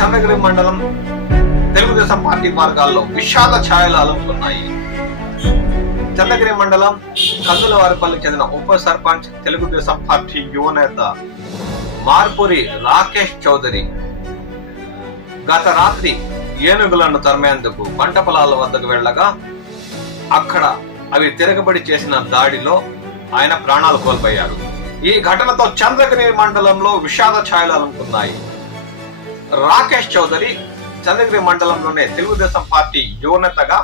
చంద్రగిరి మండలం తెలుగుదేశం పార్టీ వర్గాల్లో విషాద ఛాయలు అలుముకున్నాయి. చంద్రగిరి మండలం కందులవారిపల్లికి చెందిన ఉప సర్పంచ్ తెలుగుదేశం పార్టీ యువనేత మార్పూరి రాకేష్ చౌదరి గత రాత్రి ఏనుగులను తరిమేందుకు పంట పొలాల వద్దకు వెళ్లగా అక్కడ అవి తిరగబడి చేసిన దాడిలో ఆయన ప్రాణాలు కోల్పోయారు. ఈ ఘటనతో చంద్రగిరి మండలంలో విషాద ఛాయలు అలుముకున్నాయి. రాకేష్ చౌదరి చంద్రగిరి మండలంలోనే తెలుగుదేశం పార్టీ యువనేతగా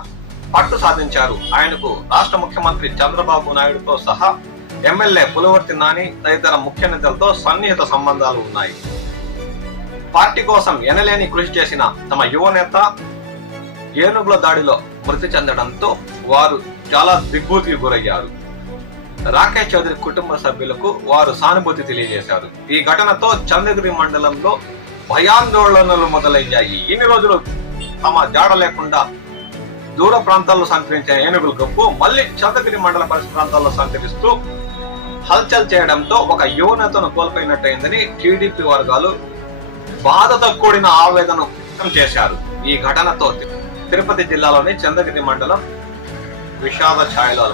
పట్టు సాధించారు. ఆయనకు రాష్ట్ర ముఖ్యమంత్రి చంద్రబాబు నాయుడుతో సహా ఎమ్మెల్యే పులవర్తి నాని తదితర ముఖ్య నేతలతో సన్నిహిత సంబంధాలు ఉన్నాయి. పార్టీ కోసం ఎనలేని కృషి చేసిన తమ యువనేత ఏనుగుల దాడిలో మృతి చెందడంతో వారు చాలా దిగ్భూతికి గురయ్యారు. రాకేష్ చౌదరి కుటుంబ సభ్యులకు వారు సానుభూతి తెలియజేశారు. ఈ ఘటనతో చంద్రగిరి మండలంలో భయాందోళనలు మొదలయ్యాయి. ఇన్ని రోజులు తమ జాడ లేకుండా దూర ప్రాంతాల్లో సంచరించిన ఏనుగుల గుంపు మళ్లీ చంద్రగిరి మండల పరిసర ప్రాంతాల్లో సంచరిస్తూ హల్చల్ చేయడంతో ఒక యువనేతను కోల్పోయినట్టయిందని టీడీపీ వర్గాలు బాధతో కూడిన ఆవేదన వ్యక్తం చేశారు. ఈ ఘటనతో తిరుపతి జిల్లాలోని చంద్రగిరి మండలం విషాద ఛాయలు